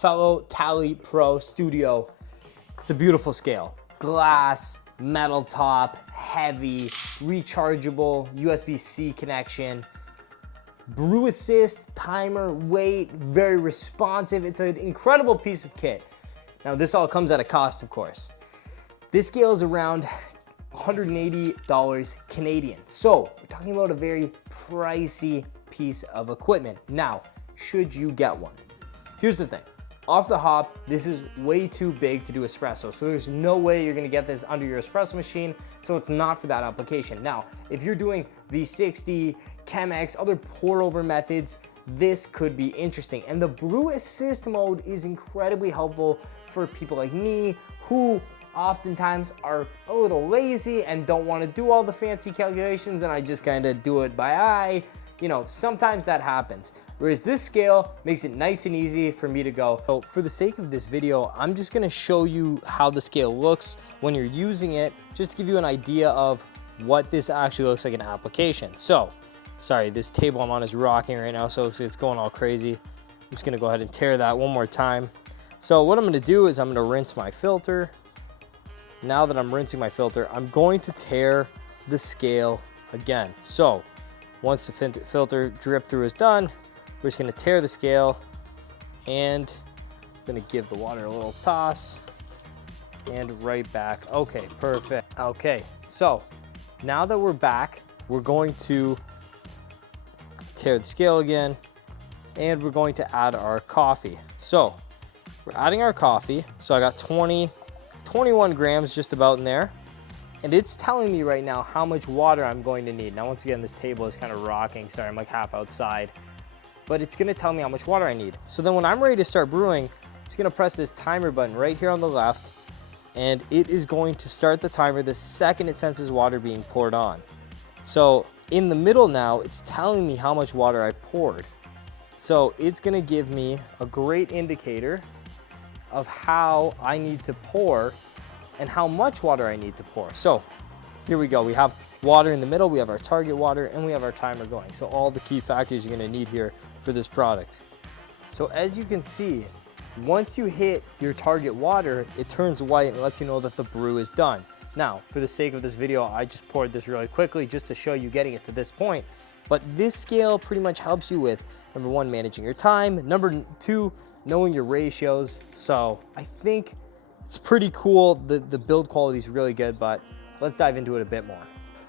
fellow Tally Pro Studio. It's a beautiful scale. Glass, metal top, heavy, rechargeable, USB-C connection. BREW ASSIST, timer, weight, very responsive. It's an incredible piece of kit. Now this all comes at a cost, of course. This scale is around $180 Canadian. So we're talking about a very pricey piece of equipment. Now, should you get one? Here's the thing. Off the hop, this is way too big to do espresso. So there's no way you're gonna get this under your espresso machine. So it's not for that application. Now, if you're doing V60, Chemex, other pour over methods, this could be interesting. And the BREW ASSIST mode is incredibly helpful for people like me who oftentimes are a little lazy and don't want to do all the fancy calculations, and I just kind of do it by eye. You know, sometimes that happens. Whereas this scale makes it nice and easy for me to go. So for the sake of this video, I'm just gonna show you how the scale looks when you're using it, just to give you an idea of what this actually looks like in application. So, sorry, this table I'm on is rocking right now, so it's going all crazy. I'm just gonna go ahead and tear that one more time. So what I'm gonna do is I'm gonna rinse my filter. Now that I'm rinsing my filter, I'm going to tear the scale again. So once the filter drip through is done, we're just gonna tear the scale and I'm gonna give the water a little toss and right back. Okay, perfect. Okay, so now that we're back, we're going to tear the scale again and we're going to add our coffee. So we're adding our coffee. So I got 21 grams just about in there. And it's telling me right now how much water I'm going to need. Now, once again, this table is kind of rocking. Sorry, I'm like half outside. But it's gonna tell me how much water I need. So then when I'm ready to start brewing, I'm just gonna press this timer button right here on the left, and it is going to start the timer the second it senses water being poured on. So in the middle now, it's telling me how much water I've poured. So it's gonna give me a great indicator of how I need to pour and how much water I need to pour. So here we go. We have water in the middle, we have our target water, and we have our timer going. So all the key factors you're gonna need here for this product. So as you can see, once you hit your target water, it turns white and lets you know that the brew is done. Now, for the sake of this video, I just poured this really quickly just to show you getting it to this point. But this scale pretty much helps you with, number one, managing your time, number two, knowing your ratios. So I think it's pretty cool. The build quality is really good, but let's dive into it a bit more.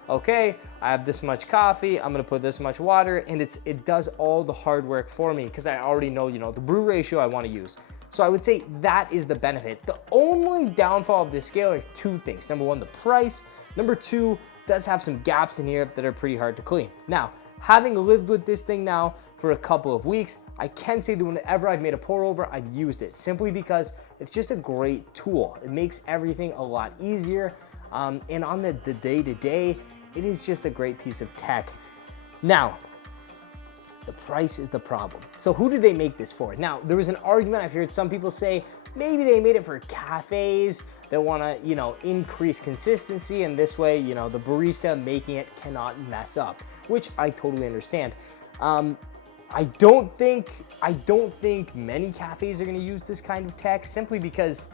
Okay, I have this much coffee, I'm gonna put this much water, and it does all the hard work for me because I already know, the brew ratio I wanna use. So I would say that is the benefit. The only downfall of this scale are two things. Number one, the price. Number two, does have some gaps in here that are pretty hard to clean. Now, having lived with this thing now for a couple of weeks, I can say that whenever I've made a pour over, I've used it simply because it's just a great tool. It makes everything a lot easier. And on the day-to-day, it is just a great piece of tech. Now, the price is the problem. So who did they make this for? Now, there was an argument, I've heard some people say, maybe they made it for cafes that wanna, increase consistency, and this way, the barista making it cannot mess up, which I totally understand. I don't think many cafes are gonna use this kind of tech simply because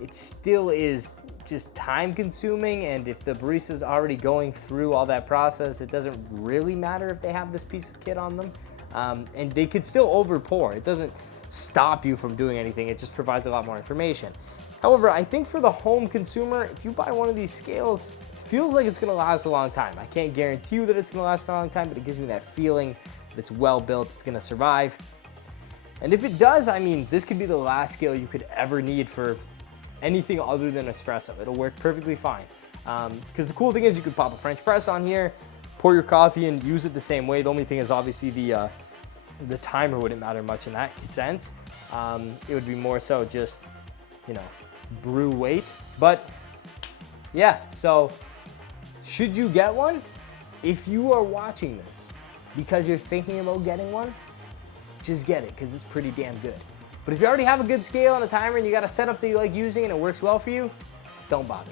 it still is just time consuming, and if the barista's already going through all that process, it doesn't really matter if they have this piece of kit on them. And they could still over pour. It doesn't stop you from doing anything, it just provides a lot more information. However, I think for the home consumer, if you buy one of these scales, it feels like it's gonna last a long time. I can't guarantee you that it's gonna last a long time, but it gives me that feeling that it's well built, it's gonna survive. And if it does, I mean, this could be the last scale you could ever need for anything other than espresso. It'll work perfectly fine. Because the cool thing is you could pop a French press on here, pour your coffee and use it the same way. The only thing is obviously the timer wouldn't matter much in that sense. It would be more so just, brew weight. But yeah, so should you get one? If you are watching this because you're thinking about getting one, just get it because it's pretty damn good. But if you already have a good scale and a timer and you got a setup that you like using and it works well for you, don't bother.